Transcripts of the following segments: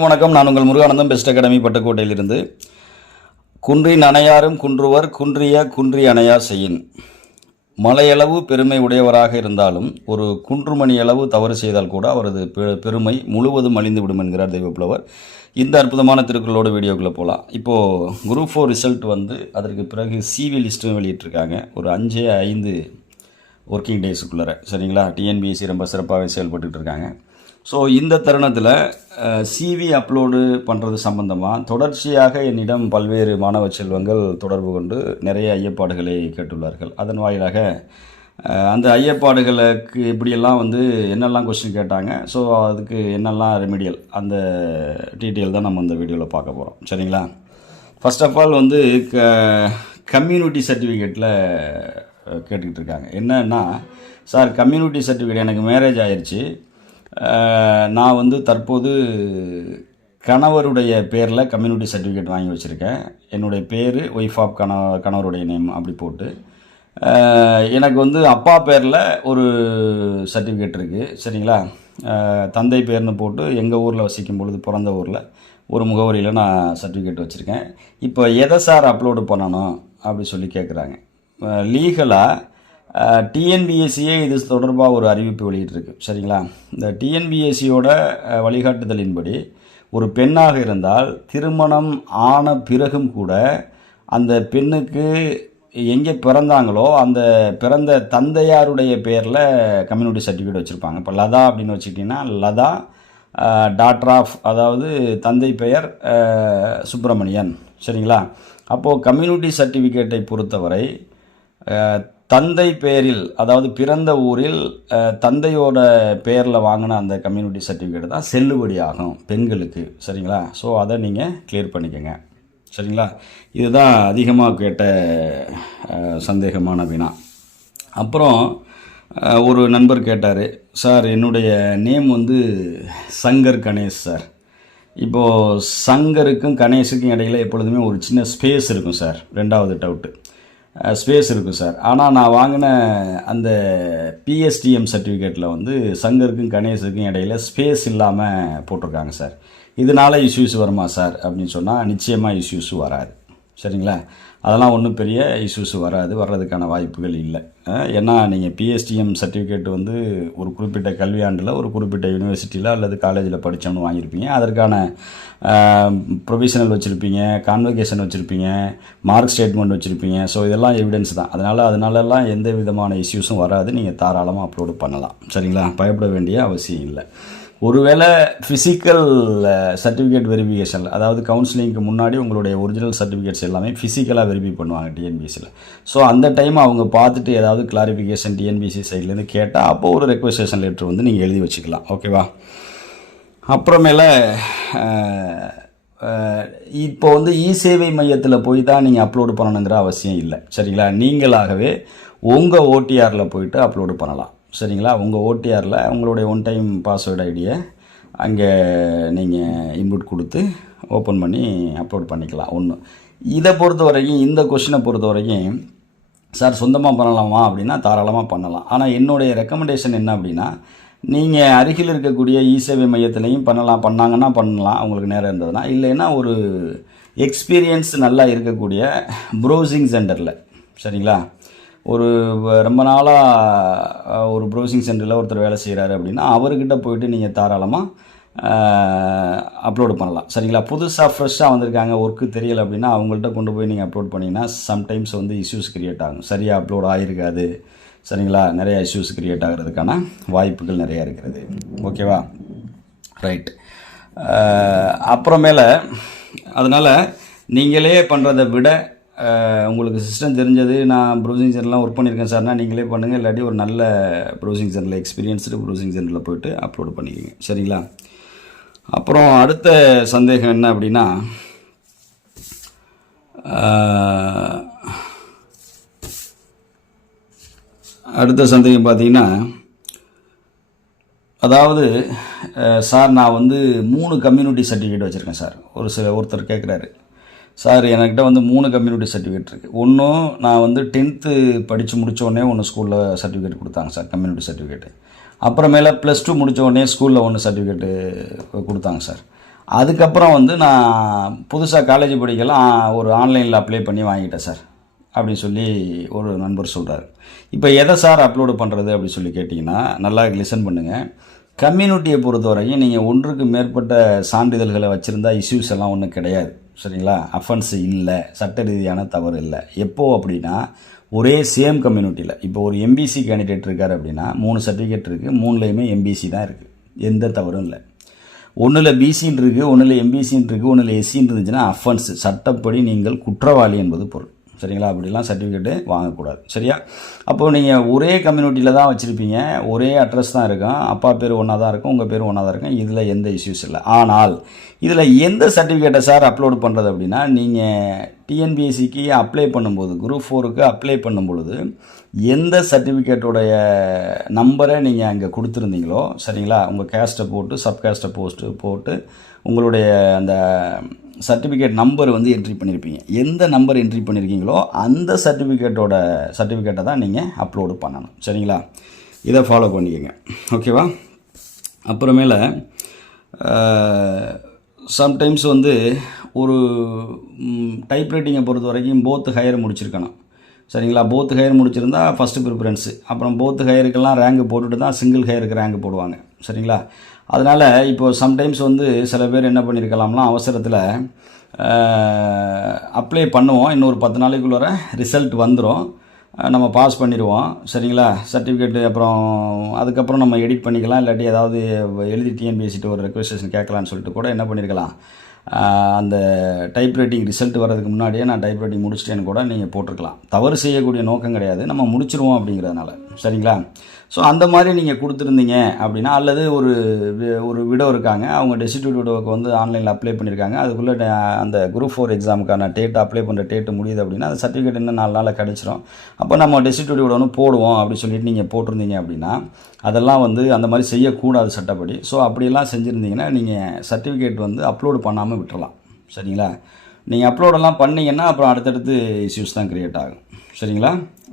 வணக்கம். நான் உங்கள் முருகானந்தம் பெஸ்ட் அகாடமி பட்டுக்கோட்டையிலிருந்து. குன்றின் அணையாரும் குன்றுவர் குன்றிய குன்றி அணையா செய்யின். மலையளவு பெருமை உடையவராக இருந்தாலும் ஒரு குன்றுமணி அளவு தவறு செய்தால் கூட அவரது பெ- பெருமை முழுவதும் அழிந்து விடும் என்கிறார் தெய்வப்புலவர். இந்த அற்புதமான திருக்குறளோட வீடியோக்குள்ளே போகலாம் இப்போது குரூப் ஃபோர் ரிசல்ட் வந்து அதற்கு பிறகு சிவி லிஸ்ட்டும் வெளியிட்டிருக்காங்க. ஒரு அஞ்சு ஐந்து ஒர்க்கிங் டேஸுக்குள்ளார சரிங்களா? டிஎன்பிஎஸ்சி ரொம்ப சிறப்பாகவே செயல்பட்டுக்கிட்டு இருக்காங்க. ஸோ இந்த தருணத்தில் சிவி அப்லோடு பண்ணுறது சம்பந்தமாக தொடர்ச்சியாக என்னிடம் பல்வேறு மாணவ செல்வங்கள் தொடர்பு கொண்டு நிறைய ஐயப்பாடுகளை கேட்டுள்ளார்கள். அதன் வாயிலாக அந்த ஐயப்பாடுகளுக்கு இப்படியெல்லாம் வந்து என்னெல்லாம் கொஸ்டின் கேட்டாங்க ஸோ அதுக்கு என்னெல்லாம் ரெமிடியல் அந்த டீட்டெயில் தான் நம்ம இந்த வீடியோவில் பார்க்க போகிறோம் சரிங்களா? ஃபர்ஸ்ட் ஆஃப் ஆல் வந்து க கம்யூனிட்டி சர்டிஃபிகேட்டில் கேட்டுக்கிட்டு இருக்காங்க. என்னன்னா சார் கம்யூனிட்டி சர்டிஃபிகேட் எனக்கு மேரேஜ் ஆயிடுச்சு நான் வந்து தற்போது கணவருடைய பேரில் கம்யூனிட்டி சர்டிஃபிகேட் வாங்கி வச்சுருக்கேன். என்னுடைய பேர் ஒய்ஃப் ஆஃப் கண கணவருடைய நேம் அப்படி போட்டு. எனக்கு வந்து அப்பா பேரில் ஒரு சர்டிஃபிகேட் இருக்குது சரிங்களா? தந்தை பேர்னு போட்டு எங்கள் ஊரில் வசிக்கும் பொழுது பிறந்த ஊரில் ஒரு முகவரியில் நான் சர்டிஃபிகேட் வச்சுருக்கேன். இப்போ எதை சார் அப்லோடு பண்ணணும்? அப்படி சொல்லி கேட்குறாங்க லீகலாக டிஎன்பிஎஸ்சியே இது தொடர்பாக ஒரு அறிவிப்பு வெளியிட்டிருக்கு. சரிங்களா? இந்த டிஎன்பிஎஸ்சியோட வழிகாட்டுதலின்படி ஒரு பெண்ணாக இருந்தால் திருமணம் ஆன பிறகும் கூட அந்த பெண்ணுக்கு எங்கே பிறந்தாங்களோ அந்த பிறந்த தந்தையாருடைய பேரில் கம்யூனிட்டி சர்டிஃபிகேட் வச்சுருப்பாங்க. இப்போ லதா அப்படின்னு வச்சுக்கிட்டிங்கன்னா லதா டாக்டர் ஆஃப் அதாவது தந்தை பெயர் சுப்பிரமணியன். சரிங்களா? அப்போது கம்யூனிட்டி சர்டிஃபிகேட்டை பொறுத்தவரை தந்தை பேரில் அதாவது பிறந்த ஊரில் தந்தையோட பேரில் வாங்கின அந்த கம்யூனிட்டி சர்டிஃபிகேட் தான் செல்லுபடி ஆகும் பெண்களுக்கு. சரிங்களா? ஸோ அதை நீங்கள் கிளியர் பண்ணிக்கோங்க. சரிங்களா? இதுதான் அதிகமாக கேட்ட சந்தேகமான வினா. அப்புறம் ஒரு நண்பர் கேட்டார் சார் என்னுடைய நேம் வந்து சங்கர் கணேஷ் சார். இப்போது சங்கருக்கும் கணேஷுக்கும் இடையில எப்பொழுதுமே ஒரு சின்ன ஸ்பேஸ் இருக்கும் சார் ரெண்டாவது டவுட்டு. ஸ்பேஸ் இருக்கும் சார். ஆனால் நான் வாங்கின அந்த பிஎஸ்டிஎம் சர்டிஃபிகேட்டில் வந்து சங்கருக்கும் கணேஷுக்கும் இடையில ஸ்பேஸ் இல்லாமல் போட்டிருக்காங்க சார். இதனால இஷ்யூஸ் வருமா சார்? அப்படின்னு சொன்னால் நிச்சயமாக இஷ்யூஸ் வராது. சரிங்களா? அதெல்லாம் ஒன்றும் பெரிய இஷ்யூஸ் வராது வர்றதுக்கான வாய்ப்புகள் இல்லை. ஏன்னா நீங்கள் பிஎஸ்டிஎம் சர்டிஃபிகேட் வந்து ஒரு குறிப்பிட்ட கல்வியாண்டில் ஒரு குறிப்பிட்ட யூனிவர்சிட்டியில் அல்லது காலேஜில் படித்தோம்னு வாங்கியிருப்பீங்க. அதற்கான ப்ரொவிஷனல் வச்சுருப்பீங்க கான்வெகேஷன் வச்சுருப்பீங்க மார்க் ஸ்டேட்மெண்ட் வச்சுருப்பீங்க. ஸோ இதெல்லாம் எவிடன்ஸ் தான். அதனால் அதனாலலாம் எந்த விதமான இஷ்யூஸும் வராது. நீங்கள் தாராளமாக அப்லோடு பண்ணலாம். சரிங்களா? பயப்பட வேண்டிய அவசியம் இல்லை. ஒருவேளை ஃபிசிக்கல் சர்டிஃபிகேட் வெரிஃபிகேஷன் அதாவது கவுன்சிலிங்க்கு முன்னாடி உங்களுடைய ஒரிஜினல் சர்டிஃபிகேட்ஸ் எல்லாமே ஃபிசிக்கலாக வெரிஃபை பண்ணுவாங்க டிஎன்பிசியில் ஸோ அந்த டைம் அவங்க பார்த்துட்டு ஏதாவது கிளாரிஃபிகேஷன் டிஎன்பிசி சைட்லேருந்து கேட்டால் அப்போ ஒரு ரெக்வஸ்டேஷன் லெட்டர் வந்து நீங்கள் எழுதி வச்சுக்கலாம். ஓகேவா அப்புறமேல இப்போ வந்து இ சேவை மையத்தில் போய் தான் நீங்கள் அப்லோடு பண்ணணுங்கிற அவசியம் இல்லை. சரிங்களா? நீங்களாகவே உங்கள் ஓடிஆரில் போயிட்டு அப்லோடு பண்ணலாம். சரிங்களா? உங்கள் ஓடிஆரில் உங்களுடைய ஒன் டைம் பாஸ்வேர்டு ஐடியை அங்கே நீங்கள் இன்புட் கொடுத்து ஓப்பன் பண்ணி அப்லோட் பண்ணிக்கலாம். ஒன்று இதை பொறுத்த வரைக்கும் இந்த கொஷினை பொறுத்த வரைக்கும் சார் சொந்தமாக பண்ணலாமா அப்படின்னா தாராளமாக பண்ணலாம். ஆனால் என்னுடைய ரெக்கமெண்டேஷன் என்ன அப்படின்னா நீங்கள் அருகில் இருக்கக்கூடிய இ சேவை பண்ணலாம். பண்ணாங்கன்னா பண்ணலாம். அவங்களுக்கு நேரம் இருந்ததுன்னா. இல்லைன்னா ஒரு எக்ஸ்பீரியன்ஸ் நல்லா இருக்கக்கூடிய ப்ரௌசிங் சென்டரில் சரிங்களா? ஒரு ரொம்ப நாளாக ஒரு ப்ரௌசிங் சென்டரில் ஒருத்தர் வேலை செய்கிறாரு அப்படின்னா அவர்கிட்ட போயிட்டு நீங்கள் தாராளமாக அப்லோடு பண்ணலாம். சரிங்களா? புதுசாக ஃப்ரெஷ்ஷாக வந்திருக்காங்க ஒர்க்கு தெரியலை அப்படின்னா அவங்கள்ட்ட கொண்டு போய் நீங்கள் அப்லோட் பண்ணிங்கன்னா சம்டைம்ஸ் வந்து இஷ்யூஸ் க்ரியேட் ஆகும். சரியாக அப்லோட் ஆகிருக்காது சரிங்களா? நிறையா இஷ்யூஸ் க்ரியேட் ஆகிறதுக்கான வாய்ப்புகள் நிறையா இருக்கிறது. ஓகேவா? ரைட் அப்புறமேல அதனால் நீங்களே பண்ணுறதை விட உங்களுக்கு சிஸ்டம் தெரிஞ்சது நான் ப்ரௌசிங் சென்டர்லாம் ஒர்க் பண்ணியிருக்கேன் சார்னா நீங்களே பண்ணுங்கள் இல்லாட்டி ஒரு நல்ல ப்ரௌசிங் சென்டரில் எக்ஸ்பீரியன்ஸ்டு ப்ரௌசிங் சென்டரில் போயிட்டு அப்லோட் பண்ணிக்கோங்க. சரிங்களா? அப்புறம் அடுத்த சந்தேகம் என்ன அப்படின்னா அடுத்த சந்தேகம் பார்த்தீங்கன்னா அதாவது சார் நான் வந்து மூணு கம்யூனிட்டி சர்டிஃபிகேட் வச்சுருக்கேன் சார். ஒரு சில ஒருத்தர் கேட்குறாரு சார் என்கிட்ட வந்து மூணு கம்யூனிட்டி சர்டிஃபிகேட் இருக்குது ஒன்றும் நான் வந்து டென்த்து படித்து முடித்தோடனே ஒன்று ஸ்கூலில் சர்டிஃபிகேட் கொடுத்தாங்க சார் கம்யூனிட்டி சர்டிஃபிகேட்டு அப்புறமேல ப்ளஸ் டூ முடித்தோடனே ஸ்கூலில் ஒன்று சர்டிஃபிகேட்டு கொடுத்தாங்க சார். அதுக்கப்புறம் வந்து நான் புதுசாக காலேஜ் படிக்கலாம் ஒரு ஆன்லைனில் அப்ளை பண்ணி வாங்கிட்டேன் சார் அப்படின்னு சொல்லி ஒரு நண்பர் சொல்கிறார் இப்போ எதை சார் அப்லோடு பண்ணுறது அப்படி சொல்லி கேட்டிங்கன்னா நல்லா லிசன் பண்ணுங்கள் கம்யூனிட்டியை பொறுத்த வரைக்கும் நீங்கள் ஒன்றுக்கு மேற்பட்ட சான்றிதழ்களை வச்சுருந்தா இஷ்யூஸ் எல்லாம் ஒன்றும் கிடையாது. சரிங்களா? அஃபென்ஸ் இல்லை சட்ட ரீதியான தவறு இல்லை. எப்போது அப்படின்னா ஒரே சேம் கம்யூனிட்டியில் இப்போ ஒரு எம்பிசி கேண்டிடேட் இருக்கார் அப்படின்னா மூணு சர்டிஃபிகேட் இருக்குது மூணுலேயுமே எம்பிசி தான் இருக்குது எந்த தவறும் இல்லை. ஒன்றில் பிசின்னு இருக்குது ஒன்றில் எம்பிசின்னு இருக்குது ஒன்றில் எஸ்சின்னு இருந்துச்சுன்னா அஃபென்ஸ் சட்டப்படி நீங்கள் குற்றவாளி என்பது பொருள். சரிங்களா? அப்படிலாம் சர்டிஃபிகேட்டு வாங்கக்கூடாது. சரியா? அப்போது நீங்கள் ஒரே கம்யூனிட்டியில் தான் வச்சுருப்பீங்க. ஒரே அட்ரஸ் தான் இருக்கும் அப்பா பேர் ஒன்றா தான் இருக்கும் உங்கள் பேர் ஒன்றா தான் இருக்கும் இதில் எந்த இஷ்யூஸ் இல்லை. ஆனால் இதில் எந்த சர்டிஃபிகேட்டை சார் அப்லோட் பண்ணுறது அப்படின்னா நீங்கள் டிஎன்பிஎஸ்சிக்கு அப்ளை பண்ணும்போது குரூப் ஃபோருக்கு அப்ளை பண்ணும்பொழுது எந்த சர்டிஃபிகேட்டோடைய நம்பரை நீங்கள் அங்கே கொடுத்துருந்தீங்களோ சரிங்களா? உங்கள் கேஸ்ட்டை போட்டு சப் கேஸ்ட்டை போஸ்ட்டு போட்டு உங்களுடைய அந்த சர்டிஃபிகேட் நம்பர் வந்து என்ட்ரி பண்ணியிருப்பீங்க எந்த நம்பர் என்ட்ரி பண்ணியிருக்கீங்களோ அந்த சர்டிஃபிகேட்டோட சர்டிஃபிகேட்டை தான் நீங்கள் அப்லோடு பண்ணணும். சரிங்களா? இதை ஃபாலோ பண்ணிக்கோங்க. ஓகேவா அப்புறமேல சம்டைம்ஸ் வந்து ஒரு டைப்ரைட்டிங்கை பொறுத்த வரைக்கும் போத்து ஹையர் முடிச்சிருக்கணும். சரிங்களா? போத்து ஹையர் முடிச்சிருந்தா ஃபஸ்ட்டு ப்ரிஃபரன்ஸு அப்புறம் போத்து ஹையருக்கெல்லாம் ரேங்க் போட்டுட்டு தான் சிங்கிள் ஹையருக்கு ரேங்க் போடுவாங்க. சரிங்களா? அதனால் இப்போது சம்டைம்ஸ் வந்து சில பேர் என்ன பண்ணியிருக்கலாம்னா அவசரத்தில் அப்ளை பண்ணுவோம். இன்னொரு பத்து நாளைக்குள்ளார ரிசல்ட் வந்துடும் நம்ம பாஸ் பண்ணிடுவோம் சரிங்களா? சர்டிஃபிகேட்டு அப்புறம் அதுக்கப்புறம் நம்ம எடிட் பண்ணிக்கலாம். இல்லாட்டி ஏதாவது எழுதி டிஎன்பிஎஸ்சிட்டு ஒரு ரெக்வஸ்டேஷன் கேட்கலான்னு சொல்லிட்டு கூட என்ன பண்ணியிருக்கலாம் அந்த டைப் ரைட்டிங் ரிசல்ட் வர்றதுக்கு முன்னாடியே நான் டைப்ரைட்டிங் முடிச்சிட்டேன்னு கூட நீங்கள் போட்டிருக்கலாம். தவறு செய்யக்கூடிய நோக்கம் கிடையாது. நம்ம முடிச்சிருவோம் அப்படிங்கிறதுனால. சரிங்களா? ஸோ அந்த மாதிரி நீங்கள் கொடுத்துருந்தீங்க அப்படின்னா அல்லது ஒரு ஒரு விடோ இருக்காங்க அவங்க டெசிடியூட் விடோவுக்கு வந்து ஆன்லைனில் அப்ளை பண்ணியிருக்காங்க அதுக்குள்ளே அந்த குரூப் ஃபோர் எக்ஸாமுக்கான டேட் அப்ளை பண்ணுற டேட்டு முடியுது அப்படின்னா அந்த சர்டிஃபிகேட் இன்னும் நாலு நாளில் கிடச்சிரும். அப்போ நம்ம டெசிடியூட் விடோன்னு போடுவோம் அப்படின்னு சொல்லிட்டு நீங்கள் போட்டிருந்தீங்க அப்படின்னா அதெல்லாம் வந்து அந்த மாதிரி செய்யக்கூடாது சட்டப்படி. ஸோ அப்படியெல்லாம் செஞ்சுருந்தீங்கன்னா நீங்கள் சர்டிஃபிகேட் வந்து அப்லோடு பண்ணாமல் விட்டுறலாம். சரிங்களா? நீங்கள் அப்லோடெல்லாம் பண்ணிங்கன்னா அப்புறம் அடுத்தடுத்து இஷ்யூஸ் தான் க்ரியேட் ஆகும். சரிங்களா?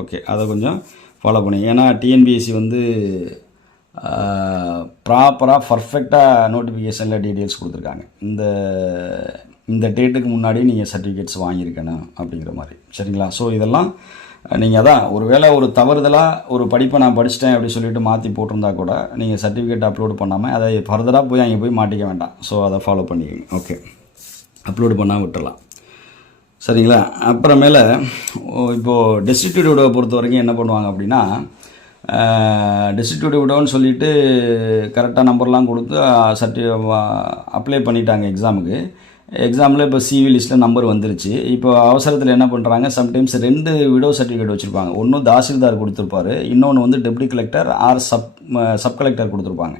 ஓகே அதை கொஞ்சம் ஃபாலோ பண்ணுங்க. ஏன்னா டிஎன்பிஎஸ்சி வந்து ப்ராப்பராக பர்ஃபெக்டாக நோட்டிஃபிகேஷனில் டீட்டெயில்ஸ் கொடுத்துருக்காங்க. இந்த இந்த டேட்டுக்கு முன்னாடி நீங்கள் சர்டிஃபிகேட்ஸ் வாங்கியிருக்கணும் அப்படிங்கிற மாதிரி. சரிங்களா? ஸோ இதெல்லாம் நீங்கள் அதான் ஒரு வேளை ஒரு தவறுதலாக ஒரு படிப்பை நான் படிச்சிட்டேன் அப்படின்னு சொல்லிட்டு மாற்றி போட்டிருந்தா கூட நீங்கள் சர்டிஃபிகேட் அப்லோடு பண்ணாமல் அதை ஃபர்தராக போய் அங்கே போய் மாட்டிக்க வேண்டாம். ஸோ அதை ஃபாலோ பண்ணிக்கோங்க. ஓகே அப்லோடு பண்ணால் விட்டுடலாம் சரிங்களா? அப்புறமேல இப்போது டெஸ்டிடியூட் விடவை பொறுத்த வரைக்கும் என்ன பண்ணுவாங்க அப்படின்னா டெஸ்டிடியூட் விடோன்னு சொல்லிட்டு கரெக்டாக நம்பர்லாம் கொடுத்து சர்டி அப்ளை பண்ணிட்டாங்க எக்ஸாமுக்கு எக்ஸாமில் இப்போ சிவி லிஸ்ட்டில் நம்பர் வந்துருச்சு. இப்போ அவசரத்தில் என்ன பண்ணுறாங்க சம்டைம்ஸ் ரெண்டு விடோ சர்டிஃபிகேட் வச்சுருப்பாங்க. ஒன்றும் தாசில்தார் கொடுத்துருப்பாரு இன்னொன்று வந்து deputy collector or sub sub collector கொடுத்துருப்பாங்க.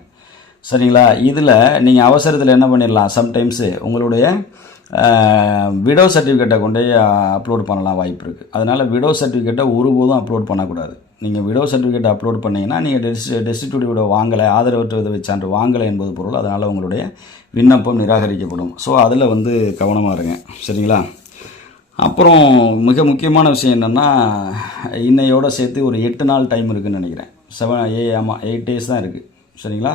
சரிங்களா? இதில் நீங்கள் அவசரத்தில் என்ன பண்ணிடலாம் சம்டைம்ஸு உங்களுடைய விடோ சர்டிஃபிகேட்டை கொண்டு அப்லோட் பண்ணலாம் வாய்ப்பு இருக்குது அதனால் விடோ சர்டிஃபிகேட்டை ஒருபோதும் அப்லோட் பண்ணக்கூடாது. நீங்கள் விடோ சர்டிஃபிகேட் அப்லோட் பண்ணிங்கன்னா நீங்கள் டெஸ்ட் டெஸ்டிடியூட் விடோ வாங்கலை ஆதரவற்ற உதவி சான்று வாங்கலை என்பது பொருள். அதனால் உங்களுடைய விண்ணப்பம் நிராகரிக்கப்படும். ஸோ அதில் வந்து கவனமாக இருங்க. சரிங்களா? அப்புறம் மிக முக்கியமான விஷயம் என்னென்னா இன்னையோடு சேர்த்து ஒரு எட்டு நாள் டைம் இருக்குதுன்னு நினைக்கிறேன். செவன் ஏ ஆமாம் எயிட் டேஸ் தான் இருக்குது சரிங்களா?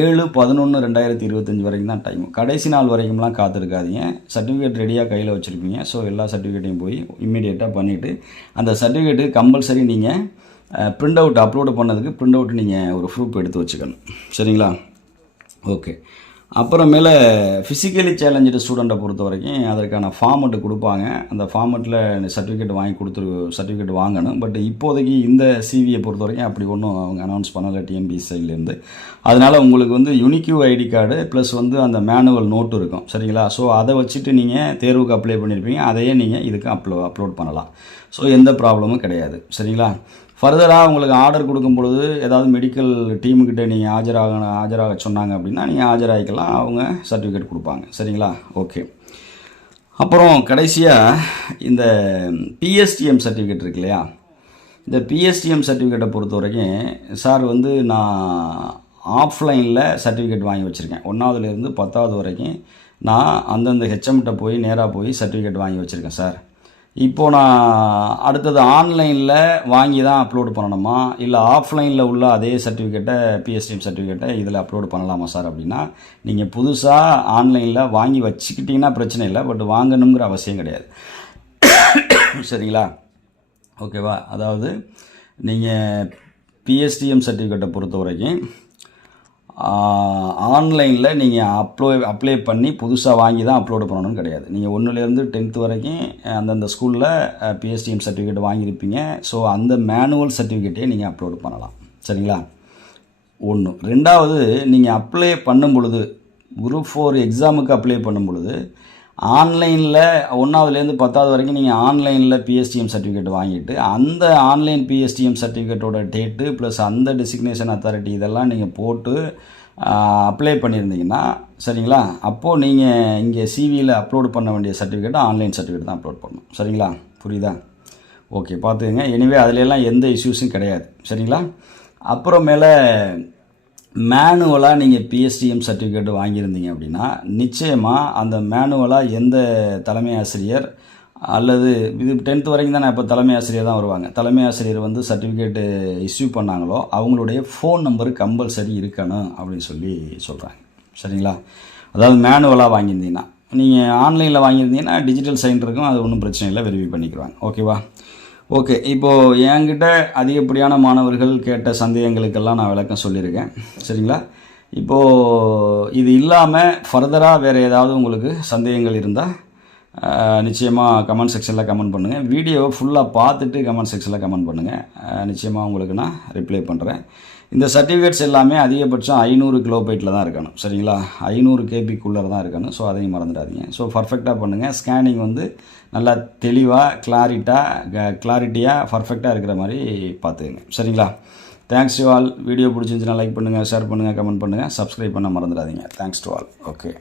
ஏழு பதினொன்று ரெண்டாயிரத்தி இருபத்தஞ்சி வரைக்கும் தான் டைம் கடைசி நாள் வரைக்கும்லாம் காத்திருக்காதீங்க. சர்டிஃபிகேட் ரெடியாக கையில் வச்சுருப்பீங்க. ஸோ எல்லா சர்டிஃபிகேட்டையும் போய் இம்மிடியேட்டாக பண்ணிவிட்டு அந்த சர்டிஃபிகேட்டு கம்பல்சரி நீங்கள் ப்ரிண்ட் அவுட் அப்லோடு பண்ணதுக்கு ப்ரிண்ட் அவுட் நீங்கள் ஒரு ப்ரூஃப் எடுத்து வச்சுக்கணும். சரிங்களா? ஓகே அப்புறமேல ஃபிசிக்கலி சேலஞ்சு ஸ்டூடெண்ட்டை பொறுத்த வரைக்கும் அதற்கான ஃபார்மெட்டு கொடுப்பாங்க. அந்த ஃபார்மெட்டில் சர்டிஃபிகேட் வாங்கி கொடுத்துரு சர்டிஃபிகேட் வாங்கணும். பட் இப்போதைக்கு இந்த சிவியை பொறுத்த வரைக்கும் அப்படி ஒன்றும் அவங்க அனௌன்ஸ் பண்ணலை டிஎம்பி சைட்லேருந்து அதனால் உங்களுக்கு வந்து யூனிக்யூ ஐடி கார்டு ப்ளஸ் வந்து அந்த மேனுவல் நோட்டு இருக்கும். சரிங்களா? ஸோ அதை வச்சுட்டு நீங்கள் தேர்வுக்கு அப்ளை பண்ணியிருப்பீங்க அதையே நீங்கள் இதுக்கு அப்லோ அப்லோட் பண்ணலாம். ஸோ எந்த ப்ராப்ளமும் கிடையாது. சரிங்களா? ஃபர்தராக உங்களுக்கு ஆர்டர் கொடுக்கும் பொழுது ஏதாவது மெடிக்கல் டீமுக்கிட்ட நீங்கள் ஆஜராக ஆஜராக சொன்னாங்க அப்படின்னா நீங்கள் ஆஜராகிக்கலாம். அவங்க சர்டிஃபிகேட் கொடுப்பாங்க. சரிங்களா? ஓகே அப்புறம் கடைசியாக இந்த பிஎஸ்டிஎம் சர்டிஃபிகேட் இருக்கு இல்லையா? இந்த பிஎஸ்டிஎம் சர்டிஃபிகேட்டை பொறுத்த வரைக்கும் சார் வந்து நான் ஆஃப்லைனில் சர்டிஃபிகேட் வாங்கி வச்சுருக்கேன். ஒன்றாவதுலேருந்து பத்தாவது வரைக்கும் நான் அந்தந்த ஹெச்எம்கிட்ட போய் நேராக போய் சர்டிஃபிகேட் வாங்கி வச்சுருக்கேன் சார் இப்போது நான் அடுத்தது ஆன்லைனில் வாங்கி தான் அப்லோடு பண்ணணுமா? இல்லை ஆஃப்லைனில் உள்ள அதே சர்டிஃபிகேட்டை பிஎஸ்டிஎம் சர்டிஃபிகேட்டை இதில் அப்லோடு பண்ணலாமா சார் அப்படின்னா நீங்கள் புதுசாக ஆன்லைனில் வாங்கி வச்சுக்கிட்டிங்கன்னா பிரச்சனை இல்லை பட் வாங்கணுங்கிற அவசியம் கிடையாது. சரிங்களா? ஓகேவா அதாவது நீங்கள் பிஎஸ்டிஎம் சர்டிஃபிகேட்டை பொறுத்த வரைக்கும் ஆன்லைனில் நீங்கள் அப்ளோ அப்ளை பண்ணி புதுசாக வாங்கி தான் அப்லோடு பண்ணணும்னு கிடையாது. நீங்கள் ஒன்றுலேருந்து டென்த்து வரைக்கும் அந்தந்த ஸ்கூலில் பிஎஸ்டிஎம் சர்டிஃபிகேட் வாங்கியிருப்பீங்க. ஸோ அந்த மேனுவல் சர்டிஃபிகேட்டே நீங்கள் அப்லோடு பண்ணலாம். சரிங்களா? ஒன்று ரெண்டாவது நீங்கள் அப்ளை பண்ணும் பொழுது குரூப் ஃபோர் எக்ஸாமுக்கு அப்ளை பண்ணும் பொழுது ஆன்லைனில் ஒன்றாவதுலேருந்து பத்தாவது வரைக்கும் நீங்கள் ஆன்லைனில் பிஎஸ்டிஎம் சர்டிஃபிகேட் வாங்கிட்டு அந்த ஆன்லைன் பிஎஸ்டிஎம் சர்டிஃபிகேட்டோட டேட்டு ப்ளஸ் அந்த டெசிக்னேஷன் அத்தாரிட்டி இதெல்லாம் நீங்கள் போட்டு அப்ளை பண்ணியிருந்தீங்கன்னா சரிங்களா? அப்போது நீங்கள் இங்கே சிவியில் அப்லோட் பண்ண வேண்டிய சர்டிஃபிகேட்டை ஆன்லைன் சர்டிஃபிகேட் தான் அப்லோட் பண்ணணும். சரிங்களா? புரியுதா? ஓகே பார்த்துக்கங்க. எனிவே அதுலெல்லாம் எந்த இஷ்யூஸும் கிடையாது. சரிங்களா? அப்புறமேல மேனுவலாக நீங்கள் பிஎஸ்டிஎம் சர்டிஃபிகேட் வாங்கியிருந்தீங்க அப்படின்னா நிச்சயமாக அந்த மேனுவலாக எந்த தலைமை ஆசிரியர் அல்லது இது டென்த் வரைக்கும் தான் இப்போ தலைமை ஆசிரியர் தான் வருவாங்க. தலைமை ஆசிரியர் வந்து சர்டிஃபிகேட்டு இஷ்யூ பண்ணாங்களோ அவங்களுடைய ஃபோன் நம்பர் கம்பல்சரி இருக்கணும் அப்படின்னு சொல்லி சொல்கிறாங்க சரிங்களா? அதாவது மேனுவலாக வாங்கியிருந்தீங்கன்னா. நீங்கள் ஆன்லைனில் வாங்கியிருந்தீங்கன்னா டிஜிட்டல் சைன் இருக்கும் அது ஒன்றும் பிரச்சனை இல்லை வெரிஃபை பண்ணிக்குவாங்க ஓகேவா ஓகே இப்போது என்கிட்ட அதிகப்படியான மாணவர்கள் கேட்ட சந்தேகங்களுக்கெல்லாம் நான் விளக்கம் சொல்லியிருக்கேன். சரிங்களா? இப்போது இது இல்லாமல் ஃபர்தராக வேறு ஏதாவது உங்களுக்கு சந்தேகங்கள் இருந்தால் நிச்சயமாக கமெண்ட் செக்ஷனில் கமெண்ட் பண்ணுங்கள் வீடியோவை ஃபுல்லாக பார்த்துட்டு கமெண்ட் செக்ஷனில் கமெண்ட் பண்ணுங்கள் நிச்சயமாக உங்களுக்கு நான் ரிப்ளை பண்ணுறேன் இந்த சர்டிஃபிகேட்ஸ் எல்லாமே அதிகபட்சம் ஐநூறு கிலோபைட்டில் தான் இருக்கணும். சரிங்களா? ஐநூறு கேபிக்குள்ளே தான் இருக்கணும். ஸோ அதையும் மறந்துடாதீங்க. ஸோ பர்ஃபெக்டாக பண்ணுங்கள் ஸ்கேனிங் வந்து நல்லா தெளிவாக கிளாரிட்டாக கிளாரிட்டியாக பர்ஃபெக்டாக இருக்கிற மாதிரி பார்த்துக்கங்க. சரிங்களா? தேங்க்ஸ் டு ஆல் வீடியோ பிடிச்சிருந்துச்சுன்னா லைக் பண்ணுங்கள் ஷேர் பண்ணுங்கள் கமெண்ட் பண்ணுங்கள் சப்ஸ்கிரைப் பண்ண மறந்துடாதீங்க. Thanks to all okay